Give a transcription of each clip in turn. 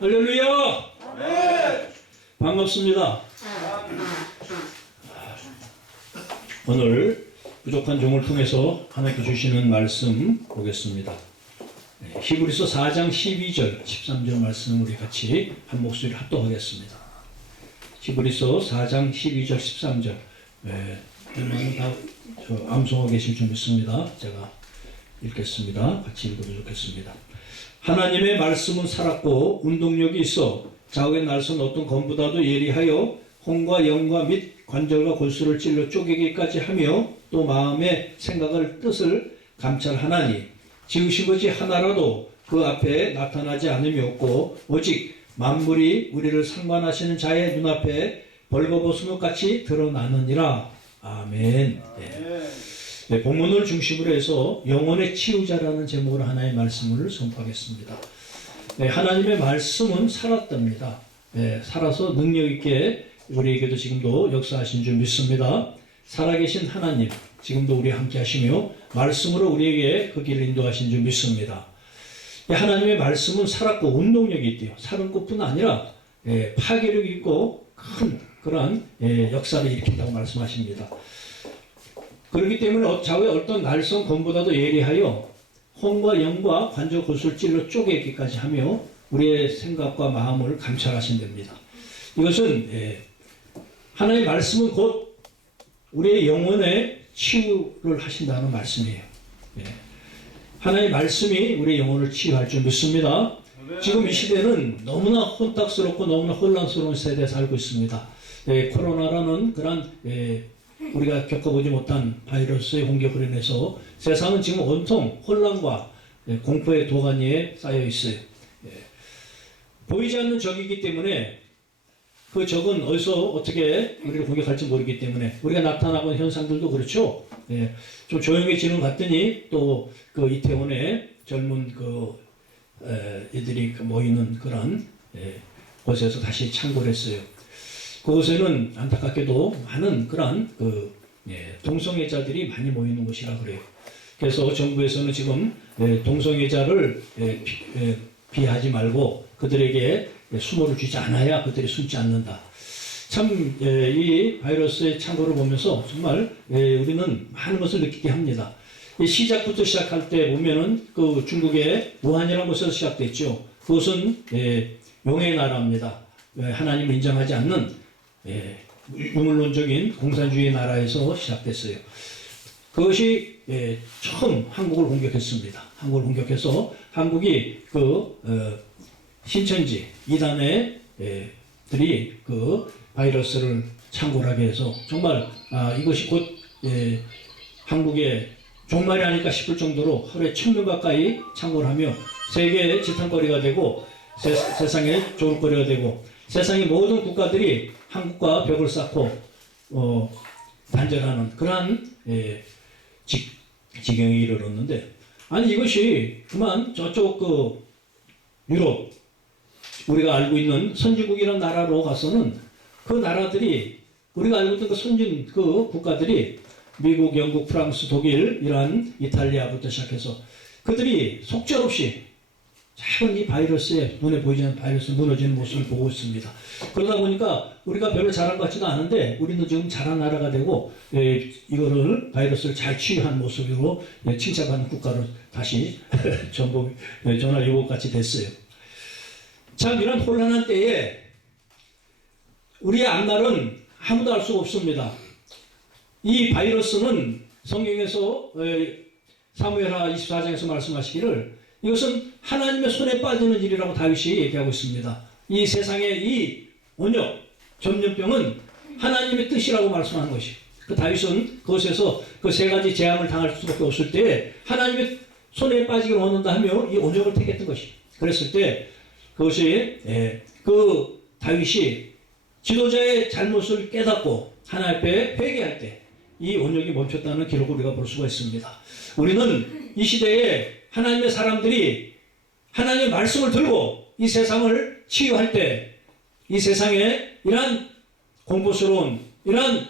할렐루야! 네. 반갑습니다. 오늘 부족한 종을 통해서 하나님께 주시는 말씀 보겠습니다. 히브리서 4장 12절, 13절 말씀 우리 같이 한 목소리 합독하겠습니다. 히브리서 4장 12절, 13절. 여러분 다 암송하고 계실 줄 믿습니다. 제가 읽겠습니다. 같이 읽어도 좋겠습니다. 하나님의 말씀은 살았고 운동력이 있어 좌우의 날선 어떤 검보다도 예리하여 혼과 영과 및 관절과 골수를 찔러 쪼개기까지 하며 또 마음의 생각을 뜻을 감찰하나니 지으신 것이 하나라도 그 앞에 나타나지 않음이 없고 오직 만물이 우리를 상관하시는 자의 눈앞에 벌거벗은 것 같이 드러나느니라. 아멘. 네, 본문을 중심으로 해서 영혼의 치유자라는 제목으로 하나의 말씀을 선포하겠습니다. 네, 하나님의 말씀은 살았답니다. 네, 살아서 능력있게 우리에게도 지금도 역사하신 줄 믿습니다. 살아계신 하나님, 지금도 우리 함께 하시며 말씀으로 우리에게 그 길을 인도하신 줄 믿습니다. 네, 하나님의 말씀은 살았고 운동력이 있대요. 사는 것뿐 아니라 파괴력이 있고 큰 그러한 역사를 일으킨다고 말씀하십니다. 그렇기 때문에 좌우의 어떤 날선 검보다도 예리하여 혼과 영과 관절 골수를 찔러 쪼개기까지 하며 우리의 생각과 마음을 감찰하신답니다. 이것은 하나님의 말씀은 곧 우리의 영혼의 치유를 하신다는 말씀이에요. 하나님의 말씀이 우리의 영혼을 치유할 줄 믿습니다. 지금 이 시대는 너무나 혼탁스럽고 너무나 혼란스러운 세대에 살고 있습니다. 코로나라는 그런 우리가 겪어보지 못한 바이러스의 공격으로 인해서 세상은 지금 온통 혼란과 공포의 도가니에 쌓여 있어요. 보이지 않는 적이기 때문에 그 적은 어디서 어떻게 우리를 공격할지 모르기 때문에 우리가 나타나고 있는 현상들도 그렇죠. 좀 조용해지는 것 같더니 또 그 이태원에 젊은 애들이 모이는 그런 곳에서 다시 창궐 했어요. 그곳에는 안타깝게도 많은 그런 동성애자들이 많이 모이는 곳이라 그래요. 그래서 정부에서는 지금 동성애자를 비하지 말고 그들에게 수모를 주지 않아야 그들이 숨지 않는다. 참 이 바이러스의 창고를 보면서 정말 우리는 많은 것을 느끼게 합니다. 시작부터 시작할 때 보면은 그 중국의 우한이라는 곳에서 시작됐죠. 그것은 용의 나라입니다. 하나님을 인정하지 않는 유물론적인 공산주의 나라에서 시작됐어요. 그것이 처음 한국을 공격했습니다. 한국을 공격해서 한국이 신천지 이단의 들이 그 바이러스를 창궐하게 해서 정말 이것이 곧 한국의 종말이 아닐까 싶을 정도로 하루에 1000명 가까이 창궐하며 세계의 지탄거리가 되고 세상의 조롱거리가 되고 세상의 모든 국가들이 한국과 벽을 쌓고 단절하는 그러한 지경에 이르렀는데 아니 이것이 그만 저쪽 유럽 우리가 알고 있는 선진국이라는 나라로 가서는 그 나라들이 우리가 알고 있던 그 선진 국가들이 미국, 영국, 프랑스, 독일, 이란, 이탈리아부터 시작해서 그들이 속절없이 작은 이 바이러스에 눈에 보이지 않는 바이러스 무너지는 모습을 보고 있습니다. 그러다 보니까 우리가 별로 잘한 것 같지도 않은데 우리는 지금 잘한 나라가 되고 이거를 바이러스를 잘 치유한 모습으로 칭찬받는 국가로 다시 전화 요구같이 됐어요. 참 이런 혼란한 때에 우리의 앞날은 아무도 알 수가 없습니다. 이 바이러스는 성경에서 사무엘하 24장에서 말씀하시기를 이것은 하나님의 손에 빠지는 일이라고 다윗이 얘기하고 있습니다. 이 세상의 이 원역, 전염병은 하나님의 뜻이라고 말씀하는 것이. 그 다윗은 그것에서 그 세 가지 재앙을 당할 수밖에 없을 때 하나님의 손에 빠지기를 원한다 하며 이 원역을 택했던 것이. 그랬을 때 그것이 그 다윗이 지도자의 잘못을 깨닫고 하나님 앞에 회개할 때 이 원역이 멈췄다는 기록을 우리가 볼 수가 있습니다. 우리는 이 시대에 하나님의 사람들이 하나님의 말씀을 들고 이 세상을 치유할 때 이 세상에 이러한 공포스러운 이러한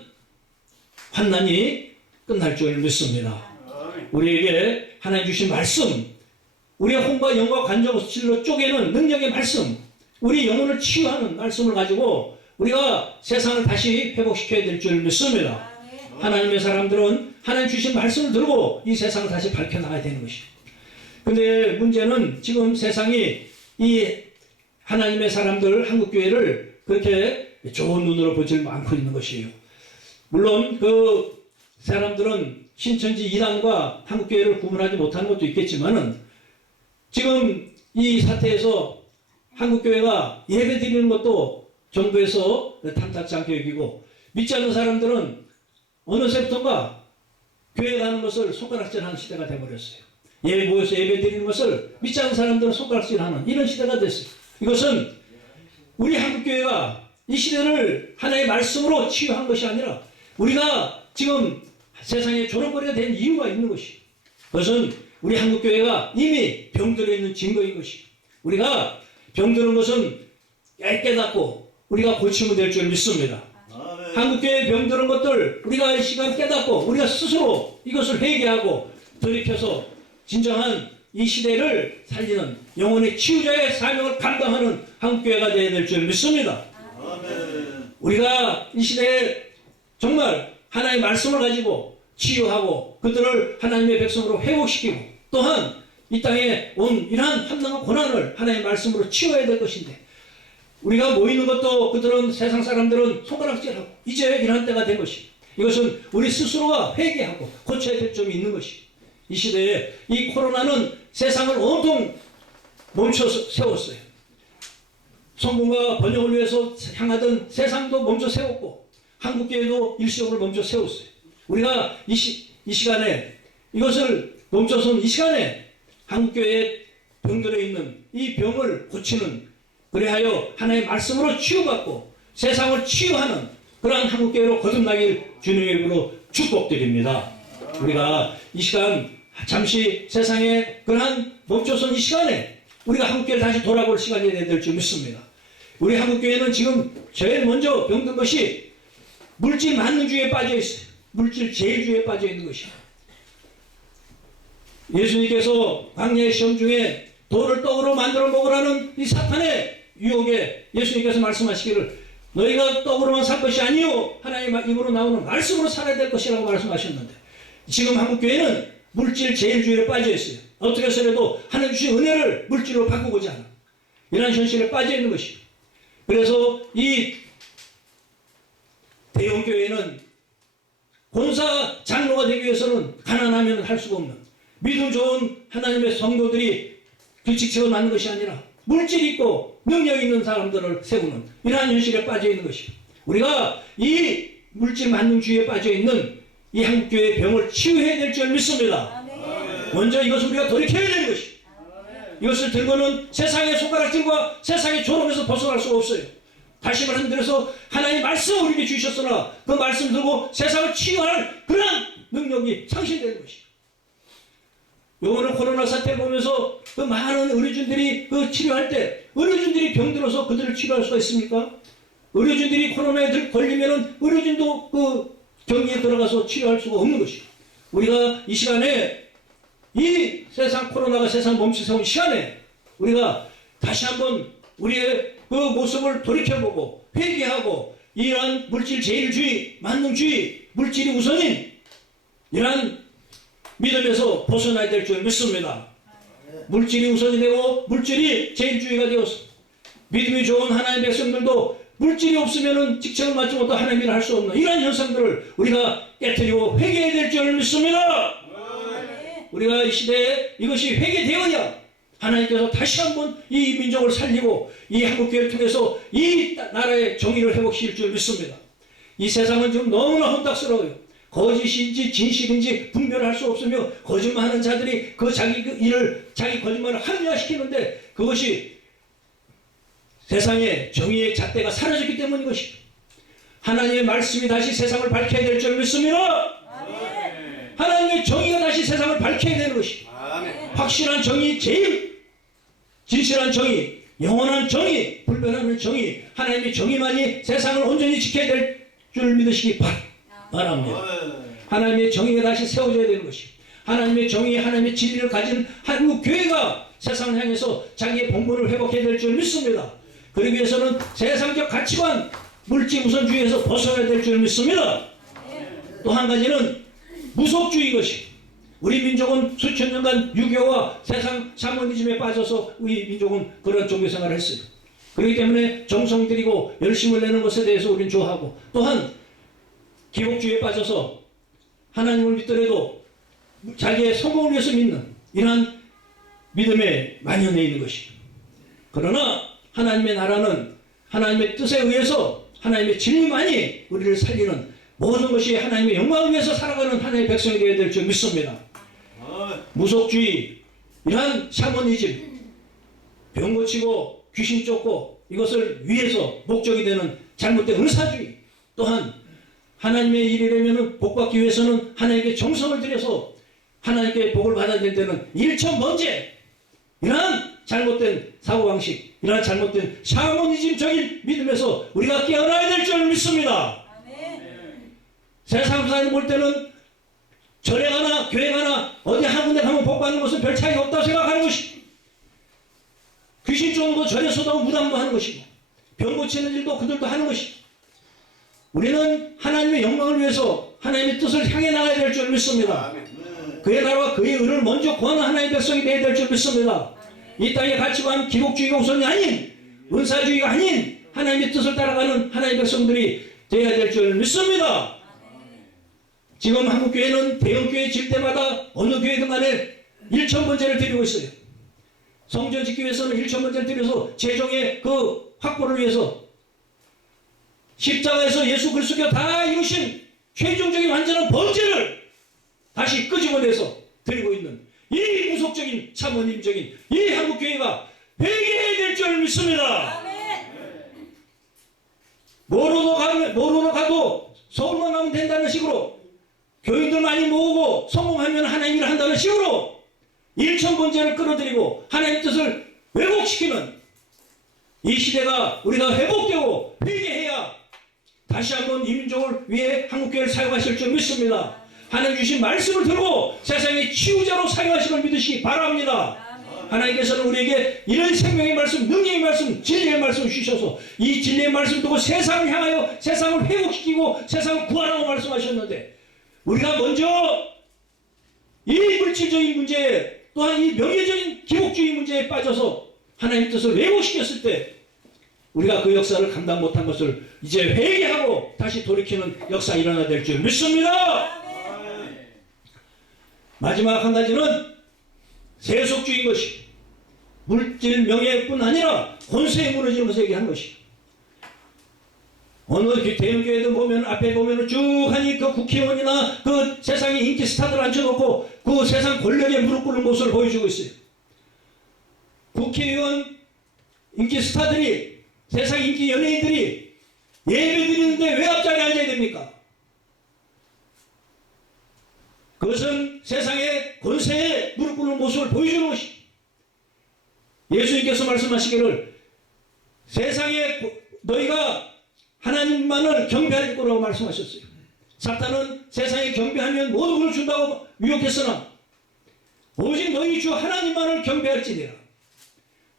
환난이 끝날 줄 믿습니다. 우리에게 하나님 주신 말씀, 우리의 혼과 영과 관절을 찔러 쪼개는 능력의 말씀, 우리 영혼을 치유하는 말씀을 가지고 우리가 세상을 다시 회복시켜야 될 줄 믿습니다. 하나님의 사람들은 하나님 주신 말씀을 들고 이 세상을 다시 밝혀나가야 되는 것이에요. 근데 문제는 지금 세상이 이 하나님의 사람들, 한국교회를 그렇게 좋은 눈으로 보지 않고 있는 것이에요. 물론 그 사람들은 신천지 이단과 한국교회를 구분하지 못하는 것도 있겠지만은 지금 이 사태에서 한국교회가 예배 드리는 것도 정부에서 탐탁지 않게 여기고 믿지 않는 사람들은 어느새부턴가 교회 가는 것을 손가락질하는 시대가 되어버렸어요. 예배 모여서 예배 드리는 것을 믿지 않는 사람들은 손가락질하는 이런 시대가 됐어요. 이것은 우리 한국교회가 이 시대를 하나의 말씀으로 치유한 것이 아니라 우리가 지금 세상에 조롱거리가 된 이유가 있는 것이에요. 그것은 우리 한국교회가 이미 병들어 있는 증거인 것이에요. 우리가 병드는 것은 깨닫고 우리가 고치면 될 줄 믿습니다. 한국교회 병드는 것들 우리가 이 시간 깨닫고 우리가 스스로 이것을 회개하고 돌이켜서 진정한 이 시대를 살리는 영혼의 치유자의 사명을 감당하는 한국교회가 되어야 될 줄 믿습니다. 우리가 이 시대에 정말 하나님의 말씀을 가지고 치유하고 그들을 하나님의 백성으로 회복시키고 또한 이 땅에 온 이러한 환난과 고난을 하나님의 말씀으로 치유해야 될 것인데 우리가 모이는 것도 그들은 세상 사람들은 손가락질하고 이제 이러한 때가 된 것이 이것은 우리 스스로가 회개하고 고쳐야 될 점이 있는 것이 이 시대에 이 코로나는 세상을 온통 멈춰 세웠어요. 성공과 번영을 위해서 향하던 세상도 멈춰 세웠고 한국교회도 일시적으로 멈춰 세웠어요. 우리가 이 시간에 이것을 멈춰선 이 시간에 한국교회에 병들어 있는 이 병을 고치는 그래하여 하나님의 말씀으로 치유받고 세상을 치유하는 그러한 한국교회로 거듭나길 주님의 이름으로 축복드립니다. 우리가 이 시간 잠시 세상에 그러한 멈춰선 이 시간에 우리가 한국교회를 다시 돌아볼 시간이 되어야 될 줄 믿습니다. 우리 한국교회는 지금 제일 먼저 병든 것이 물질 만능주의에 빠져 있어요. 물질 제일주의에 빠져 있는 것이에요. 예수님께서 광야의 시험 중에 돌을 떡으로 만들어 먹으라는 이 사탄의 유혹에 예수님께서 말씀하시기를 너희가 떡으로만 살 것이 아니요 하나님의 입으로 나오는 말씀으로 살아야 될 것이라고 말씀하셨는데 지금 한국교회는 물질 제일주의에 빠져 있어요. 어떻게 해서라도 하나님 주신 은혜를 물질로 바꾸고자 하는 이런 현실에 빠져 있는 것이에요. 그래서 이 대형교회는 권사 장로가 되기 위해서는 가난하면 할 수가 없는 믿음 좋은 하나님의 성도들이 그 직책을 맡는 것이 아니라 물질 있고 능력 있는 사람들을 세우는 이러한 현실에 빠져 있는 것이에요. 우리가 이 물질 만능주의에 빠져 있는 이 한국교회의 병을 치유해야 될 줄 믿습니다. 먼저 이것을 우리가 돌이켜야 되는 것이에요. 이것을 들고는 세상의 손가락질과 세상의 조롱에서 벗어날 수가 없어요. 다시 말씀드려서 하나님의 말씀을 우리에게 주셨으나 그 말씀 들고 세상을 치유할 그런 능력이 상실되는 것이에요. 요번에 코로나 사태를 보면서 그 많은 의료진들이 그 치료할 때 의료진들이 병들어서 그들을 치료할 수가 있습니까? 의료진들이 코로나에 걸리면은 의료진도 그 격리에 들어가서 치료할 수가 없는 것이에요. 우리가 이 시간에 이 세상 코로나가 세상 멈춰세운 시간에 우리가 다시 한번 우리의 그 모습을 돌이켜보고 회개하고 이러한 물질 제일주의, 만능주의, 물질이 우선인 이러한 믿음에서 벗어나야 될 줄 믿습니다. 물질이 우선이 되고 물질이 제일주의가 되어서 믿음이 좋은 하나님의 백성들도 물질이 없으면 직책을 맡지 못하고 하나님 일을 할 수 없는 이러한 현상들을 우리가 깨뜨리고 회개해야 될 줄 믿습니다. 우리가 이 시대에 이것이 회개되어야 하나님께서 다시 한번 이 민족을 살리고 이 한국교회를 통해서 이 나라의 정의를 회복시킬 줄 믿습니다. 이 세상은 지금 너무나 혼탁스러워요. 거짓인지 진실인지 분별할 수 없으며 거짓말하는 자들이 그 자기 그 일을 자기 거짓말을 합리화시키는데 그것이 세상의 정의의 잣대가 사라졌기 때문인 것입니다. 하나님의 말씀이 다시 세상을 밝혀야 될 줄 믿습니다. 하나님의 정의가 다시 세상을 밝혀야 되는 것입니다. 확실한 정의, 제일 진실한 정의, 영원한 정의, 불변하는 정의, 하나님의 정의만이 세상을 온전히 지켜야 될 줄 믿으시기 바랍니다. 하나님의 정의가 다시 세워져야 되는 것입니다. 하나님의 정의, 하나님의 진리를 가진 한국 교회가 세상을 향해서 자기의 본분을 회복해야 될 줄 믿습니다. 그러기 위해서는 세상적 가치관, 물질 우선주의에서 벗어나야 될 줄 믿습니다. 또 한 가지는 무속주의 것이, 우리 민족은 수천 년간 유교와 세상 샤머니즘에 빠져서 우리 민족은 그런 종교 생활을 했어요. 그렇기 때문에 정성 들이고 열심을 내는 것에 대해서 우리는 좋아하고, 또한 기복주의에 빠져서 하나님을 믿더라도 자기의 성공을 위해서 믿는 이러한 믿음에 만연해 있는 것이죠. 그러나 하나님의 나라는 하나님의 뜻에 의해서 하나님의 진리만이 우리를 살리는, 모든 것이 하나님의 영광을 위해서 살아가는 하나님의 백성이 되어야 될 줄 믿습니다. 무속주의, 이러한 샤머니즘, 병 고치고 귀신 쫓고 이것을 위해서 목적이 되는 잘못된 은사주의, 또한 하나님의 일이라면 복 받기 위해서는 하나님께 정성을 들여서 하나님께 복을 받아야 될 때는 일천번제, 이러한 잘못된 사고방식, 이러한 잘못된 샤머니즘적인 믿음에서 우리가 깨어나야 될 줄 믿습니다. 세상 사람이 볼 때는 절에 가나 교회 가나 어디 한 군데 가면 복 받는 것은 별 차이가 없다고 생각하는 것이고, 귀신 쫓는 거 절에서도 무당도 하는 것이고, 병 고치는 일도 그들도 하는 것이고, 우리는 하나님의 영광을 위해서 하나님의 뜻을 향해 나가야 될 줄 믿습니다. 그의 나라와 그의 의를 먼저 구하는 하나님의 백성이 되어야 될 줄 믿습니다. 이 땅의 가치관, 기복주의가 우선이 아닌, 은사주의가 아닌 하나님의 뜻을 따라가는 하나님의 백성들이 되어야 될 줄 믿습니다. 지금 한국교회는 대형교회 질 때마다 어느 교회든 간에 1,000번제를 드리고 있어요. 성전 짓기 위해서는 1,000번제를 드려서 재정의 그 확보를 위해서 십자가에서 예수 그리스도가 다 이루신 최종적인 완전한 번제를 다시 끄집어내서 드리고 있는 이 무속적인 사모님적인 이 한국교회가 회개해야 될 줄 믿습니다. 뭐로도 가도 서울만 가면 된다는 식으로, 교인들 많이 모으고 성공하면 하나님 일을 한다는 식으로 1,000번제를 끌어들이고 하나님의 뜻을 왜곡시키는 이 시대가 우리가 회복되고 회개해야 다시 한번 이 민족을 위해 한국교회를 사용하실 줄 믿습니다. 하나님 주신 말씀을 들고 세상의 치유자로 사용하시는 믿으시기 바랍니다. 하나님께서는 우리에게 이런 생명의 말씀, 능력의 말씀, 진리의 말씀을 주셔서 이 진리의 말씀을 두고 세상을 향하여 세상을 회복시키고 세상을 구하라고 말씀하셨는데, 우리가 먼저 이 물질적인 문제에, 또한 이 명예적인 기복주의 문제에 빠져서 하나님의 뜻을 왜곡시켰을 때 우리가 그 역사를 감당 못한 것을 이제 회개하고 다시 돌이키는 역사가 일어나야 될 줄 믿습니다. 마지막 한 가지는 세속주의인 것이, 물질 명예뿐 아니라 권세에 무너지는 것을 얘기하는 것이, 어느 대형교회도 보면 앞에 보면 쭉 하니 그 국회의원이나 그 세상의 인기 스타들 앉혀놓고 그 세상 권력에 무릎 꿇는 모습을 보여주고 있어요. 국회의원 인기 스타들이, 세상 인기 연예인들이 예배 드리는데 왜 앞자리에 앉아야 됩니까? 그것은 세상의 권세에 무릎 꿇는 모습을 보여주는 것이, 예수님께서 말씀하시기를 세상에 너희가 하나님만을 경배할 거라고 말씀하셨어요. 사탄은 세상에 경배하면 모든 걸 준다고 유혹했으나 오직 너희 주 하나님만을 경배할지니라.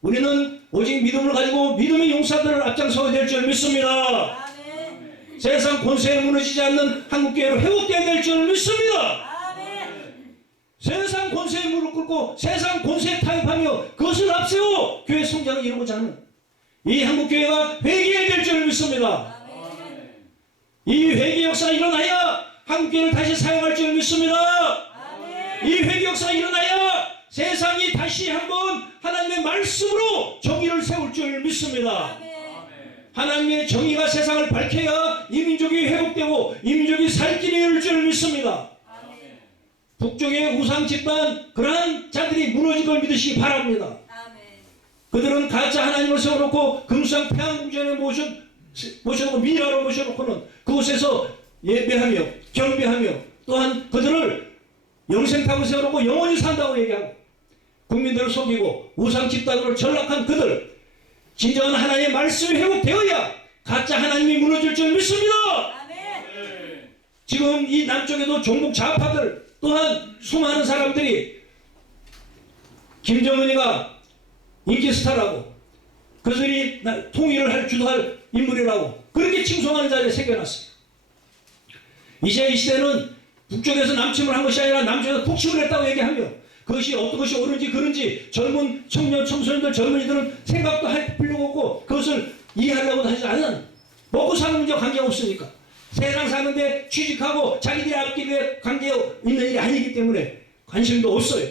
우리는 오직 믿음을 가지고 믿음의 용사들을 앞장서야 될 줄 믿습니다. 아멘. 세상 권세에 무너지지 않는 한국교회를 회복되어야 될 줄 믿습니다. 아멘. 세상 권세에 무릎 꿇고 세상 권세에 타협하며 그것을 앞세워 교회 성장을 이루고자 하는 이 한국교회가 회개해야 될 줄 믿습니다. 아멘. 이 회개 역사가 일어나야 한국교회를 다시 사용할 줄 믿습니다. 아멘. 이 회개 역사가 일어나야 세상이 다시 한번 하나님의 말씀으로 정의를 세울 줄 믿습니다. 아멘. 하나님의 정의가 세상을 밝혀야 이 민족이 회복되고 이 민족이 살 길이 이룰 줄 믿습니다. 아멘. 북쪽의 우상 집단, 그러한 자들이 무너진 걸 믿으시기 바랍니다. 아멘. 그들은 가짜 하나님을 세워놓고 금수강 태양궁전에 모셔놓고 미라로 모셔놓고는 그곳에서 예배하며 경배하며, 또한 그들을 영생탑을 세워놓고 영원히 산다고 얘기하고 국민들을 속이고 우상 집단으로 전락한 그들, 진정한 하나님의 말씀이 회복되어야 가짜 하나님이 무너질 줄 믿습니다. 아멘. 지금 이 남쪽에도 종북 좌파들, 또한 수많은 사람들이 김정은이가 인기 스타라고 그들이 통일을 주도할 인물이라고 그렇게 칭송하는 자리에 새겨놨어요. 이제 이 시대는 북쪽에서 남침을 한 것이 아니라 남쪽에서 북침을 했다고 얘기하며 그것이 어떤 것이 옳은지 그른지 젊은 청년, 청소년들, 젊은이들은 생각도 할 필요가 없고 그것을 이해하려고도 하지 않는 먹고 사는 문제와 관계가 없으니까 세상 사는데 취직하고 자기들이 앞길에 관계 있는 일이 아니기 때문에 관심도 없어요.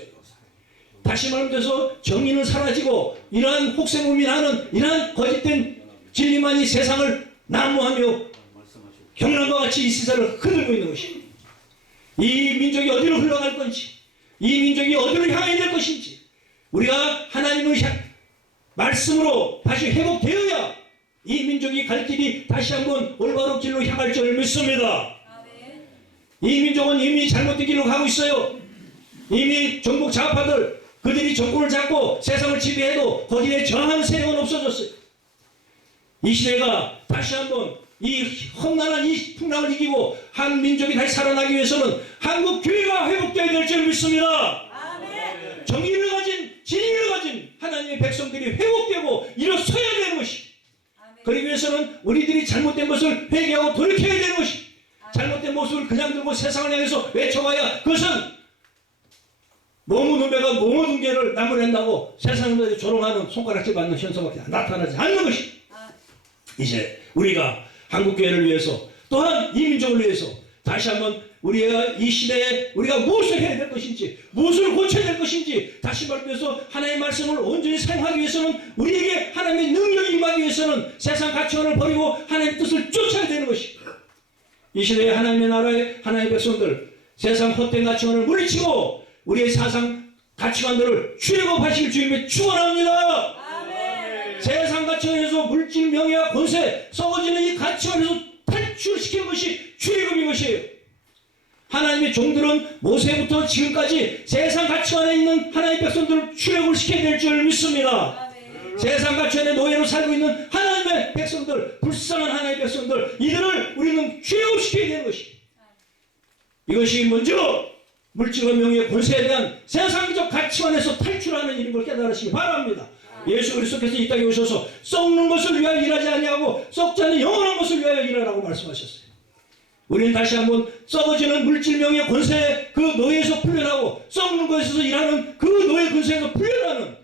다시 말해서 정의는 사라지고 이러한 혹세무민하는 이러한 거짓된 진리만이 세상을 난무하며 경남과 같이 이 시사를 흔들고 있는 것입니다. 이 민족이 어디로 흘러갈 건지 이 민족이 어디로 향해야 될 것인지 우리가 하나님의 말씀으로 다시 회복되어야 이 민족이 갈 길이 다시 한번 올바른 길로 향할 줄 믿습니다. 이 민족은 이미 잘못된 길로 가고 있어요. 이미 정복 좌파들 그들이 정권을 잡고 세상을 지배해도 거기에 저항하는 세력은 없어졌어요. 이 시대가 다시 한번 이 험난한 이 풍랑을 이기고 한 민족이 다시 살아나기 위해서는 한국 교회가 회복되어야 될 줄 믿습니다. 아멘. 정의를 가진 진리를 가진 하나님의 백성들이 회복되고 일어서야 되는 것이. 그러기 위해서는 우리들이 잘못된 것을 회개하고 돌이켜야 되는 것이. 잘못된 모습을 그냥 들고 세상을 향해서 외쳐봐야 그것은 너무 눈배가 너무 눈개를 나무랜다고 세상에 조롱하는 손가락질 받는 현상밖에 나타나지 않는 것이. 이제 우리가 한국교회를 위해서 또한 이 민족을 위해서 다시 한번 우리가 이 시대에 우리가 무엇을 해야 될 것인지 무엇을 고쳐야 될 것인지 다시 말해서 하나님의 말씀을 온전히 사용하기 위해서는 우리에게 하나님의 능력이 임하기 위해서는 세상 가치관을 버리고 하나님의 뜻을 쫓아야 되는 것이 이 시대에 하나님의 나라의 하나님의 백성들 세상 헛된 가치관을 물리치고 우리의 사상 가치관들을 출애굽하실 주님의 축원합니다. 세상 가치관에서 물질, 명예와 권세 썩어지는 이 가치관에서 탈출시키는 것이 출애굽인 것이에요. 하나님의 종들은 모세부터 지금까지 세상 가치관에 있는 하나님의 백성들을 출애굽을 시켜야 될 줄 믿습니다. 세상 가치관의 노예로 살고 있는 하나님의 백성들, 불쌍한 하나님의 백성들 이들을 우리는 출애굽시켜야 되는 것이 이것이 먼저 물질과 명예, 권세에 대한 세상적 가치관에서 탈출하는 일인 걸 깨달으시기 바랍니다. 예수 그리스도께서 이 땅에 오셔서 썩는 것을 위하여 일하지 아니하고 썩지 않는 영원한 것을 위하여 일하라고 말씀하셨어요. 우리는 다시 한번 썩어지는 물질, 명예, 권세 그 노예에서 풀려나고 썩는 것에서 일하는 그 노예 권세에서 풀려나는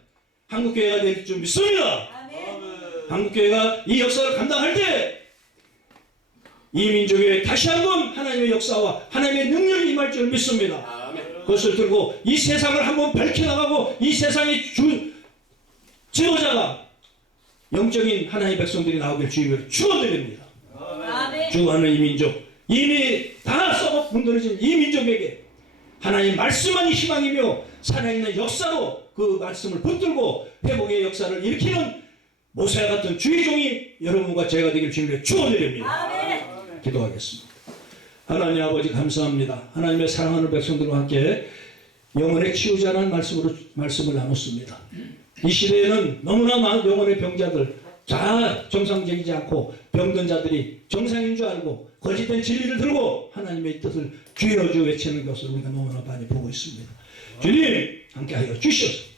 한국교회가 될 줄 믿습니다. 한국교회가 이 역사를 감당할 때 이 민족에 다시 한번 하나님의 역사와 하나님의 능력이 임할 줄 믿습니다. 그것을 들고 이 세상을 한번 밝혀나가고 이 세상의 지도자가 영적인 하나님의 백성들이 나오길 주님을 축원드립니다. 주하는 이 민족 이미 다 썩어 문드러진 이 민족에게 하나님 말씀만이 희망이며 살아있는 역사로 그 말씀을 붙들고 회복의 역사를 일으키는 모세와 같은 주의 종이 여러분과 제가 되길 주님을 축원드립니다. 기도하겠습니다. 하나님 아버지 감사합니다. 하나님의 사랑하는 백성들과 함께 영혼의 치유자라는 말씀을 나눴습니다. 이 시대에는 너무나 많은 영혼의 병자들 다 정상적이지 않고 병든 자들이 정상인 줄 알고 거짓된 진리를 들고 하나님의 뜻을 귀여주 외치는 것을 우리가 너무나 많이 보고 있습니다. 주님 함께하여 주시옵소서.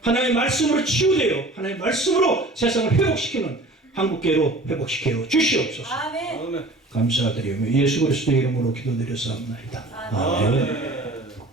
하나님의 말씀으로 치유되어 하나님의 말씀으로 세상을 회복시키는 한국교회로 회복시켜 주시옵소서. 감사드리며 예수 그리스도의 이름으로 기도드렸사옵나이다. 아멘.